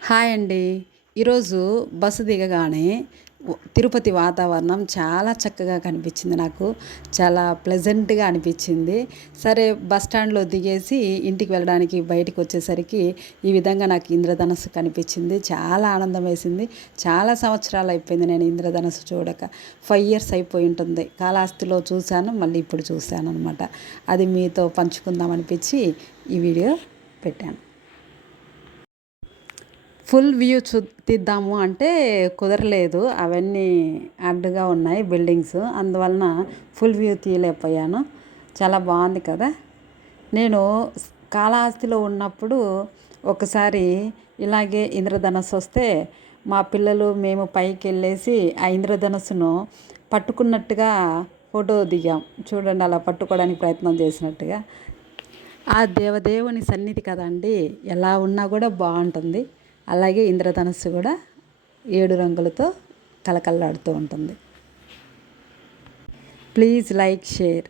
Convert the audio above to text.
Hi అండి. ఈరోజు bus దిగగానే తిరుపతి వాతావరణం చాలా చక్కగా కనిపించింది నాకు. చాలా ప్లెజెంట్‌గా అనిపించింది. సరే బస్ స్టాండ్‌లో దిగేసి ఇంటికి వెళ్ళడానికి బయటికి వచ్చేసరికి ఈ విధంగా నాకు ఇంద్రధనస్సు కనిపించింది. చాలా ఆనందం వేసింది. చాలా సంవత్సరాలు అయిపోయింది నేను ఇంద్రధనస్సు చూడక. 5 ఇయర్స్ అయిపోయి ఉంటుంది. కాళహస్తిలో చూశాను. మళ్ళీ ఇప్పుడు చూశాననమాట. అది మీతో పంచుకుందాం అనిపించి ఈ వీడియో పెట్టాను. ఫుల్ వ్యూ తీద్దాము అంటే కుదరలేదు. అవన్నీ అడ్డుగా ఉన్నాయి బిల్డింగ్స్. అందువలన ఫుల్ వ్యూ తీయలేకపోయాను. చాలా బాగుంది కదా. నేను కాళహస్తిలో ఉన్నప్పుడు ఒకసారి ఇలాగే ఇంద్రధనస్సు వస్తే మా పిల్లలు మేము పైకి వెళ్ళేసి ఆ ఇంద్రధనస్సును పట్టుకున్నట్టుగా ఫోటో దిగాం. చూడండి, అలా పట్టుకోవడానికి ప్రయత్నం చేసినట్టుగా. ఆ దేవదేవుని సన్నిధి కదండి, ఎలా ఉన్నా కూడా బాగుంటుంది. అలాగే ఇంద్రధనస్సు కూడా 7 రంగులతో కలకల్లాడుతూ ఉంటుంది. Please like, share.